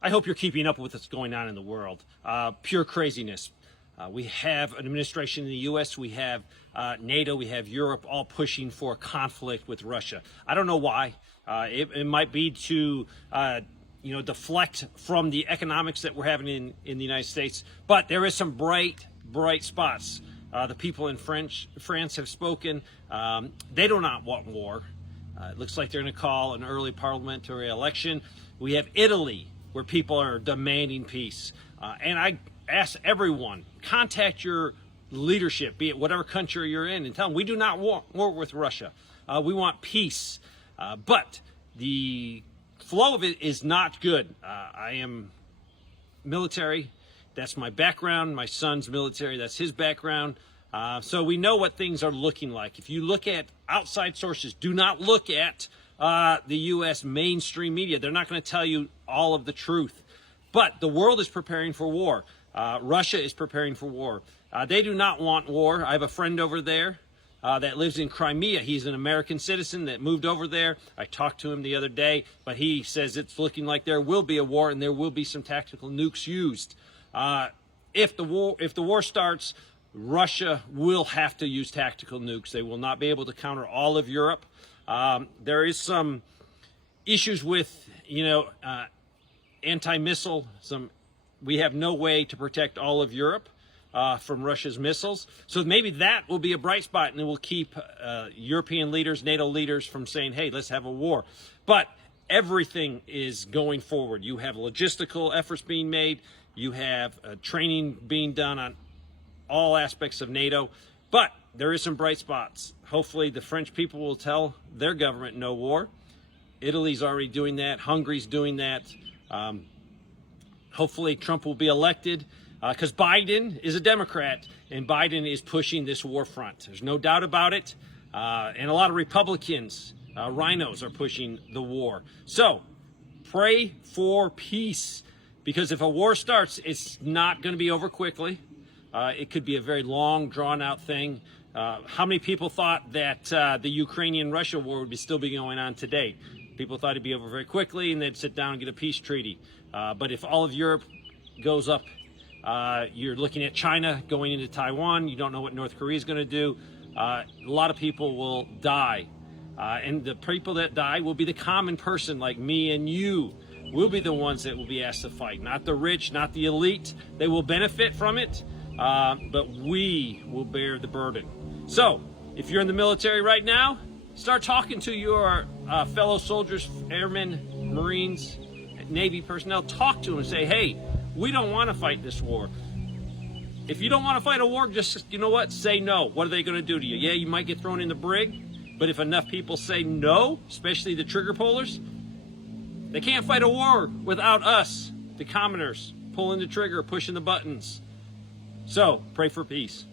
I hope you're keeping up with what's going on in the world. Pure craziness. We have an administration in the U.S., we have NATO, we have Europe all pushing for conflict with Russia. I don't know why. It might be to deflect from the economics that we're having in the United States. But there is some bright spots. The people in France have spoken. They do not want war. It looks like they're going to call an early parliamentary election. We have Italy, where people are demanding peace. And I ask everyone, contact your leadership, be it whatever country you're in, and tell them we do not want war with Russia. We want peace. But the flow of it is not good. I am military. That's my background. My son's military. That's his background. So we know what things are looking like. If you look at outside sources, do not look at the U.S. mainstream media. They're not going to tell you all of the truth. But the world is preparing for war. Russia is preparing for war. They do not want war. I have a friend over there that lives in Crimea. He's an American citizen that moved over there. I talked to him the other day, but he says it's looking like there will be a war and there will be some tactical nukes used. If the war starts, Russia will have to use tactical nukes. They will not be able to counter all of Europe. There is some issues with, anti-missile. We have no way to protect all of Europe from Russia's missiles. So maybe that will be a bright spot, and it will keep European leaders, NATO leaders from saying, hey, let's have a war. But everything is going forward. You have logistical efforts being made. You have training being done on all aspects of NATO. But there is some bright spots. Hopefully the French people will tell their government no war. Italy's already doing that. Hungary's doing that. Hopefully Trump will be elected because Biden is a Democrat and Biden is pushing this war front. There's no doubt about it. And a lot of Republicans, rhinos, are pushing the war. So pray for peace, because if a war starts, it's not going to be over quickly. It could be a very long, drawn-out thing. How many people thought that the Ukrainian-Russia war would still be going on today? People thought it'd be over very quickly and they'd sit down and get a peace treaty. But if all of Europe goes up, you're looking at China going into Taiwan. You don't know what North Korea is going to do. A lot of people will die. And the people that die will be the common person like me and you. We'll be the ones that will be asked to fight, not the rich, not the elite. They will benefit from it. But we will bear the burden. So, if you're in the military right now, start talking to your fellow soldiers, airmen, Marines, Navy personnel. Talk to them and say, hey, we don't want to fight this war. If you don't want to fight a war, just, say no. What are they going to do to you? Yeah, you might get thrown in the brig, but if enough people say no, especially the trigger pullers, they can't fight a war without us, the commoners, pulling the trigger, pushing the buttons. So, pray for peace.